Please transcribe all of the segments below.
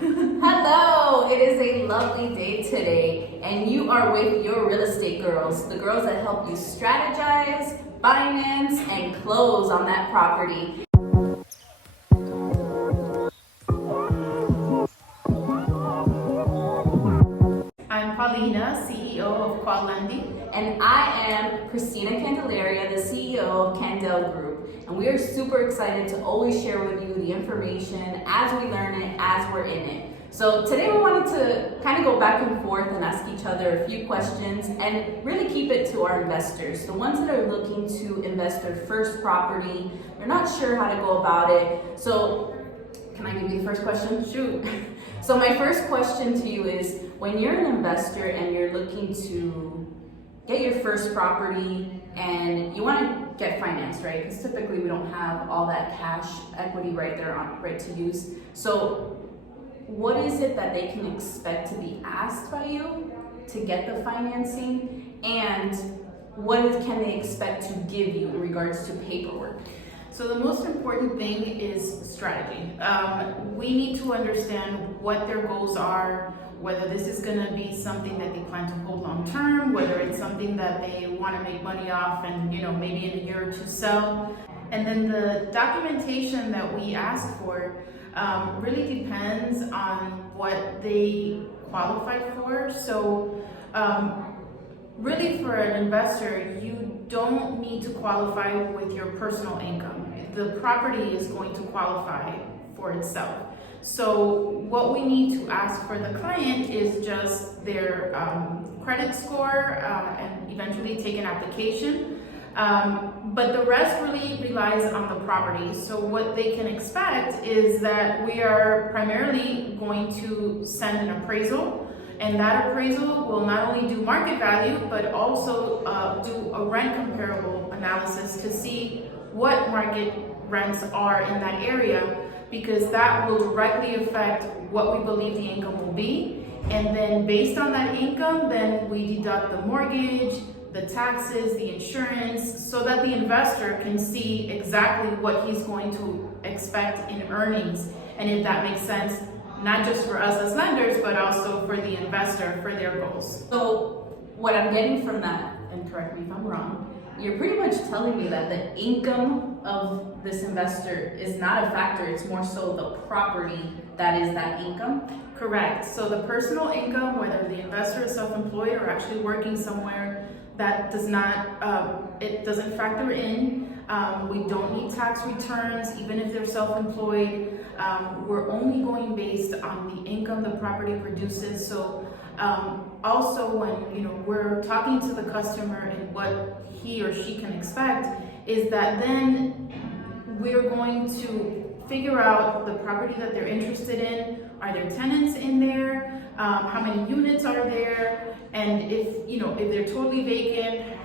Hello, it is a lovely day today, and you are with your real estate girls, the girls that help you strategize, finance, and close on that property. I'm Paulina, CEO of Quad Lending. And I am Christina Candelaria, the CEO of Candel Group, and we are super excited to always share with you the information as we learn it, as we're in it. So today we wanted to kind of go back and forth and ask each other a few questions and really keep it to our investors, the ones that are looking to invest their first property. They're not sure how to go about it. So can I give you the first question? Shoot. So my first question to you is, when you're an investor and you're looking to get your first property and you want to get financed, right? Because typically we don't have all that cash equity right there on right to use. So what is it that they can expect to be asked by you to get the financing, and can they expect to give you in regards to paperwork? So the most important thing is strategy. We need to understand what their goals are, whether this is going to be something that they plan to hold long term, whether it's something that they want to make money off and maybe in a year or two sell. And then the documentation that we ask for really depends on what they qualify for. So really, for an investor, you don't need to qualify with your personal income. The property is going to qualify for itself. So what we need to ask for the client is just their credit score and eventually take an application. But the rest really relies on the property. So what they can expect is that we are primarily going to send an appraisal. And that appraisal will not only do market value, but also do a rent comparable analysis to see what market rents are in that area, because that will directly affect what we believe the income will be. And then based on that income, then we deduct the mortgage, the taxes, the insurance, so that the investor can see exactly what he's going to expect in earnings. And if that makes sense, not just for us as lenders, but also for the investor, for their goals. So what I'm getting from that, and correct me if I'm wrong, you're pretty much telling me that the income of this investor is not a factor, it's more so the property that is that income? Correct. So the personal income, whether the investor is self-employed or actually working somewhere, that does not, it doesn't factor in. We don't need tax returns, even if they're self-employed. We're only going based on the income the property produces. So also when we're talking to the customer and what he or she can expect, is that then we're going to figure out the property that they're interested in. Are there tenants in there? How many units are there? And if they're totally vacant,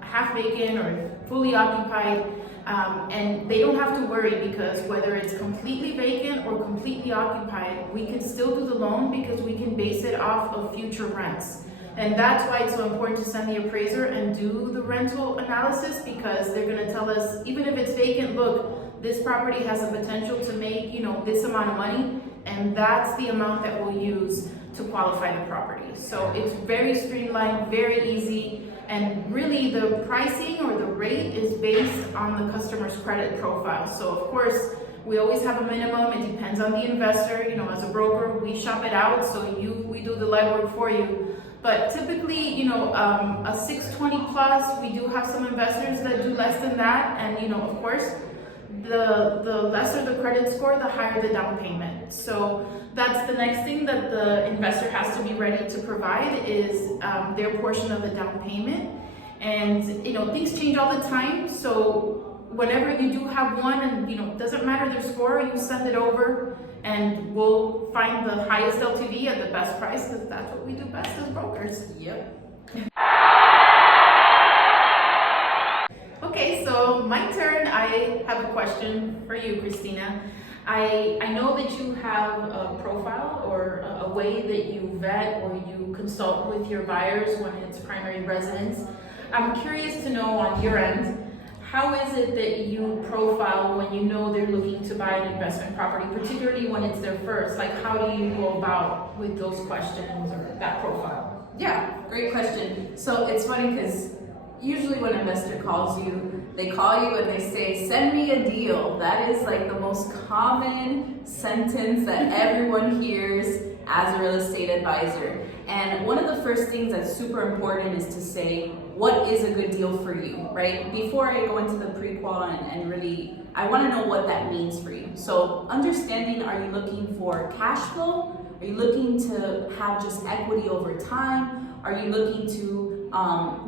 half vacant or fully occupied, and they don't have to worry, because whether it's completely vacant or completely occupied, we can still do the loan because we can base it off of future rents. And that's why it's so important to send the appraiser and do the rental analysis, because they're going to tell us, even if it's vacant, look, this property has the potential to make this amount of money, and that's the amount that we'll use to qualify the property. So it's very streamlined, very easy. And really the pricing or the rate is based on the customer's credit profile. So of course, we always have a minimum. It depends on the investor. As a broker, we shop it out, so we do the legwork for you. But typically, a 620 plus, we do have some investors that do less than that. And of course, the lesser the credit score, the higher the down payment. So that's the next thing that the investor has to be ready to provide, is their portion of the down payment. And things change all the time, so whenever you do have one, and doesn't matter their score, you send it over and we'll find the highest LTV at the best price, because that's what we do best as brokers. Yep. Okay, so my turn. I have a question for you, Christina. I know that you have a profile or a way that you vet or you consult with your buyers when it's primary residence. I'm curious to know, on your end, how is it that you profile when you know they're looking to buy an investment property, particularly when it's their first? Like, how do you go about with those questions or that profile? Yeah, great question. So it's funny because usually when an investor calls you, they call you and they say, send me a deal. That is like the most common sentence that everyone hears as a real estate advisor. And one of the first things that's super important is to say, what is a good deal for you, right? Before I go into the pre-qual and really, I want to know what that means for you. So understanding, are you looking for cash flow? Are you looking to have just equity over time? Are you looking to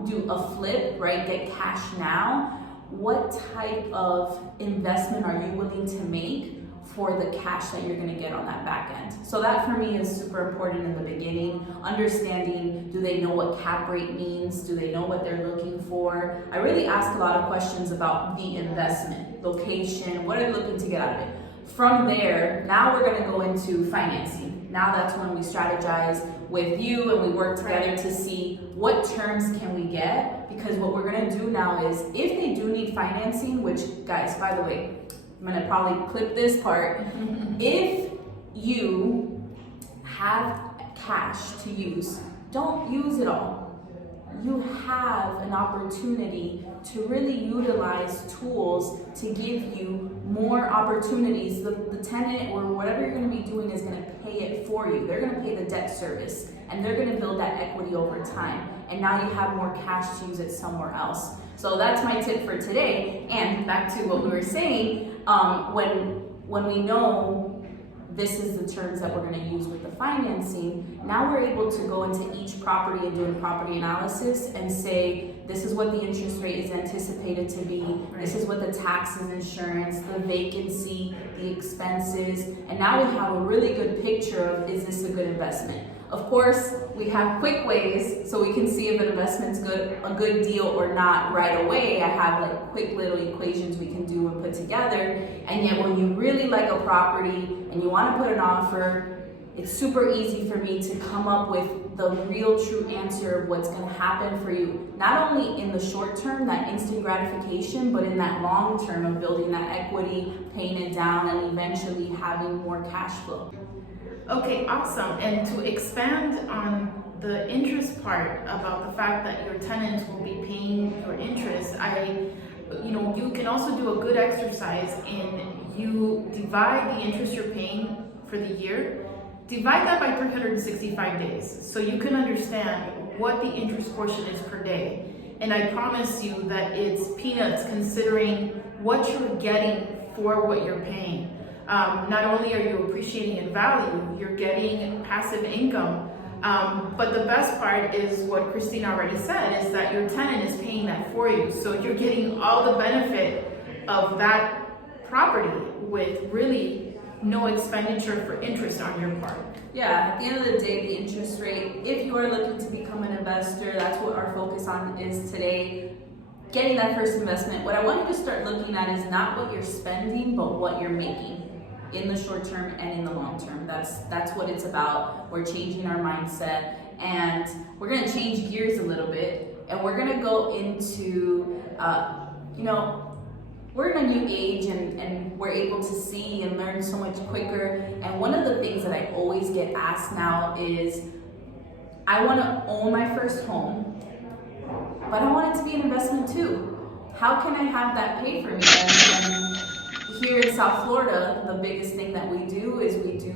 do a flip, right? Get cash now? What type of investment are you willing to make for the cash that you're going to get on that back end? So that for me is super important in the beginning. Understanding, do they know what cap rate means? Do they know what they're looking for? I really ask a lot of questions about the investment, location, what are they looking to get out of it? From there, now we're going to go into financing. Now that's when we strategize with you and we work together to see what terms can we get, because what we're going to do now is if they do need financing, which guys, by the way, I'm going to probably clip this part. If you have cash to use, don't use it all. You have an opportunity to really utilize tools to give you more opportunities. The tenant or whatever you're going to be doing is going to pay it for you. They're going to pay the debt service and they're going to build that equity over time. And now you have more cash to use it somewhere else. So that's my tip for today. And back to what we were saying, when we know this is the terms that we're going to use with the financing, now we're able to go into each property and do a property analysis and say, this is what the interest rate is anticipated to be, this is what the taxes, insurance, the vacancy, the expenses, and now we have a really good picture of, is this a good investment? Of course, we have quick ways so we can see if an investment's a good deal or not right away. I have like quick little equations we can do and put together. And yet when you really like a property and you want to put an offer, it's super easy for me to come up with the real true answer of what's going to happen for you. Not only in the short term, that instant gratification, but in that long term of building that equity, paying it down, and eventually having more cash flow. Okay, awesome. And to expand on the interest part about the fact that your tenants will be paying your interest, you can also do a good exercise in you divide the interest you're paying for the year, divide that by 365 days so you can understand what the interest portion is per day. And I promise you that it's peanuts considering what you're getting for what you're paying. Not only are you appreciating in value, you're getting passive income. But the best part is what Christine already said, is that your tenant is paying that for you. So you're getting all the benefit of that property with really no expenditure for interest on your part. Yeah, at the end of the day, the interest rate, if you are looking to become an investor, that's what our focus on is today. Getting that first investment. What I want you to start looking at is not what you're spending, but what you're making in the short term and in the long term. That's what it's about. We're changing our mindset and we're gonna change gears a little bit and we're gonna go into, we're in a new age and we're able to see and learn so much quicker. And one of the things that I always get asked now is, I wanna own my first home, but I want it to be an investment too. How can I have that pay for me? And here in South Florida, the biggest thing that we do is we do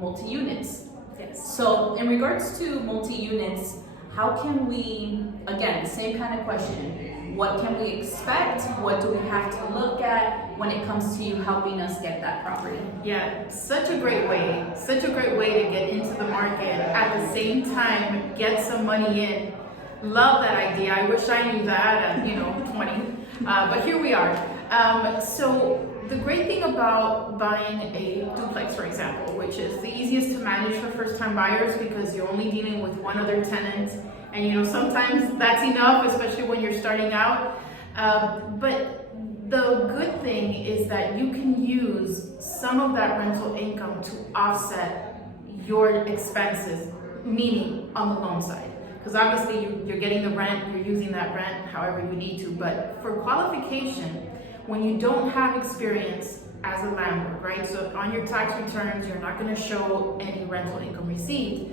multi-units. Yes. So in regards to multi-units, how can we, again, same kind of question, what can we expect? What do we have to look at when it comes to you helping us get that property? Yeah, such a great way to get into the market, at the same time get some money in. Love that idea. I wish I knew that at 20, but here we are. So the great thing about buying a duplex, for example, which is the easiest to manage for first-time buyers because you're only dealing with one other tenant, and sometimes that's enough, especially when you're starting out. But the good thing is that you can use some of that rental income to offset your expenses, meaning on the loan side. because obviously you're getting the rent, you're using that rent however you need to. But for qualification, when you don't have experience as a landlord, right? So on your tax returns, you're not going to show any rental income received.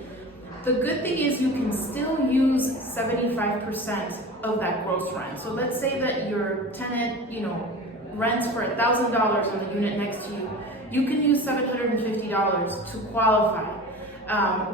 The good thing is you can still use 75% of that gross rent. So let's say that your tenant, rents for $1,000 on the unit next to you. You can use $750 to qualify.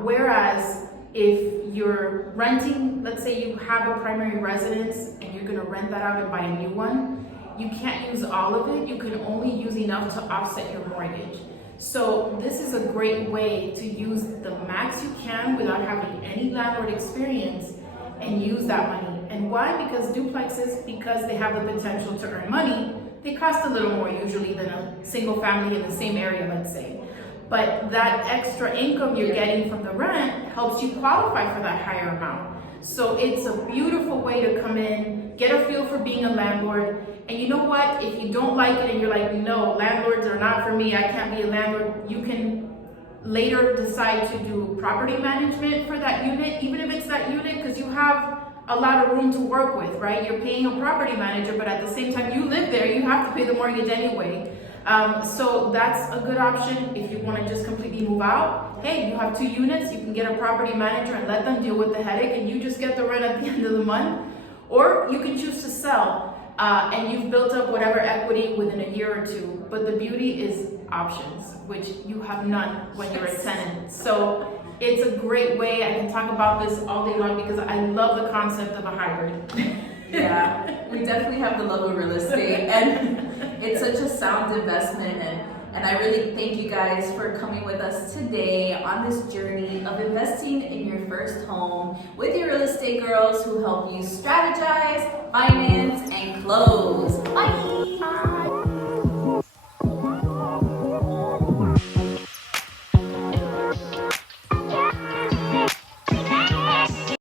Whereas if you're renting, let's say you have a primary residence and you're going to rent that out and buy a new one, you can't use all of it. You can only use enough to offset your mortgage. So this is a great way to use the max you can without having any landlord experience and use that money. And why? Because duplexes, because they have the potential to earn money, they cost a little more usually than a single family in the same area, let's say. But that extra income you're getting from the rent helps you qualify for that higher amount. So it's a beautiful way to come in, get a feel for being a landlord. And you know what? If you don't like it and you're like, no, landlords are not for me, I can't be a landlord, you can later decide to do property management for that unit, even if it's that unit, because you have a lot of room to work with, right? You're paying a property manager, but at the same time you live there, you have to pay the mortgage anyway. So that's a good option if you want to just completely move out. Hey, you have 2 units, you can get a property manager and let them deal with the headache and you just get the rent at the end of the month. Or you can choose to sell and you've built up whatever equity within a year or 2. But the beauty is options, which you have none when you're a tenant. So it's a great way. I can talk about this all day long because I love the concept of a hybrid. Yeah, we definitely have the love of real estate, and it's such a sound investment, and I really thank you guys for coming with us today on this journey of investing in your first home with your real estate girls who help you strategize, finance, and close. Bye!